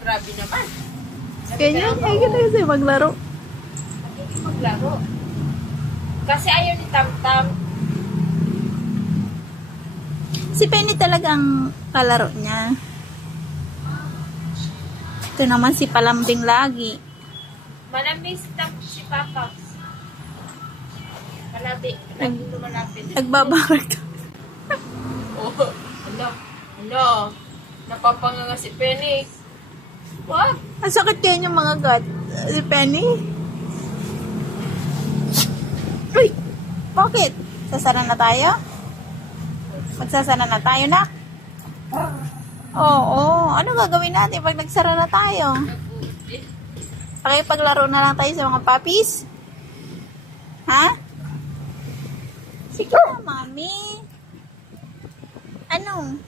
grabe naman. Ganyan, higit na kasi maglaro. Hindi maglaro. Kasi ayaw ni Tam-Tam. Si Penny talagang kalaro niya. Ito naman si Palambing lagi. Malamig si Papa. Malabi. Lagi lumalapit. Nagbabarag. Oh, ano. Napapanganga si Penny. What? Ang sakit kayo yung mga gut. Si Penny. Uy! Bakit? Sasara na tayo? Magsasara na tayo na? Oo. Ano gagawin natin pag nagsara na tayo? Pakipaglaro na lang tayo sa mga puppies? Ha? Sige na, mami. Ano?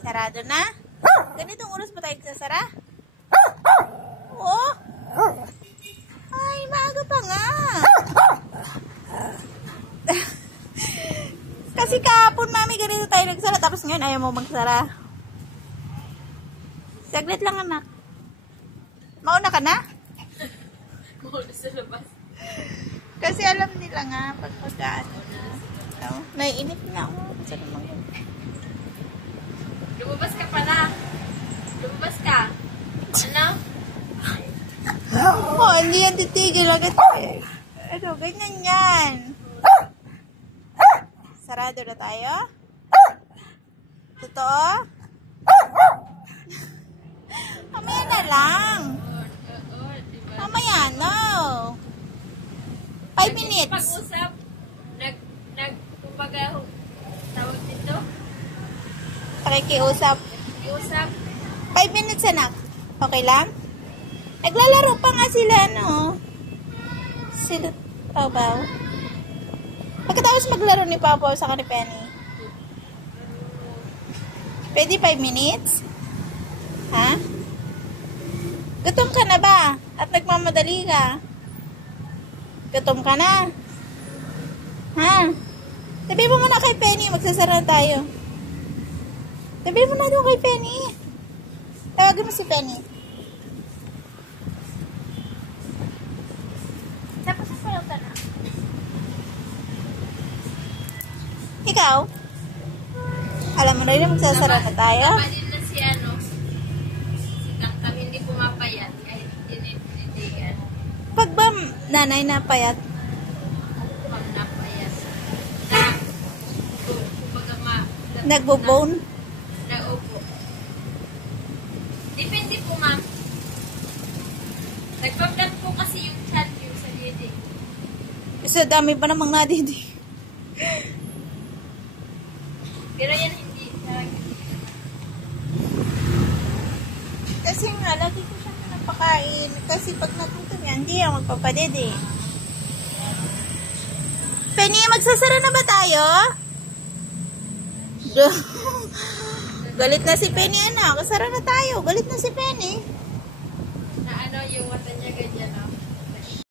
Sarado na? Ganitong oras ba tayo nagsasara? Oo. Ay, maaga pa nga. Kasi kahapon, mami, ganito tayo nagsara. Tapos ngayon, ayaw mo magsara. Saglit lang, anak. Mauna ka na? Mauna sa labas. Kasi alam nila nga, pag magkaano na. No? Naiinip na ako. Saan naman yun? Lumabas ka pala. Lumabas ka. Ano? Oh, hindi yan titigil agad. Ano, ganyan yan. Sarado na tayo? Totoo? Mamaya na lang. Mamaya, no. 5 minutes. Pag-usap, kumbaga, tawag dito? Pakikiusap. Iusap. 5 minutes, anak. Okay lang? Naglalaro pa nga sila, no? Sila, Papaw. Pagkatapos maglaro ni Papaw sa ni Penny. Pwede 5 minutes? Ha? Gutom ka na ba? At nagmamadali ka? Gutom ka na? Ha? Sabi mo muna kay Penny, magsasara tayo. Sabi mo na doon kay Penny. Tawagin mo si Penny. Tapos sa sayo ka na. Ikaw? Alam mo na rin, magsasara na tayo? Tama din na si ano. Si Tam-Tam hindi pumapayat. Kahit dinitigan. Pag ba nanay na payat? Pag napayat. Kumbaga Nagbobone? Naupo. Depende po, ma'am. Nagpa-vlog po kasi yung chat yung sa dede. Isa dami pa namang nadidi. Pero yan hindi. Kasi nga, lagi ko siya napakain. Kasi pag nagutom yan, hindi ako magpapadede. Penny, magsasara na ba tayo? Galit na si Penny, anak. Sara na tayo. Galit na si Penny.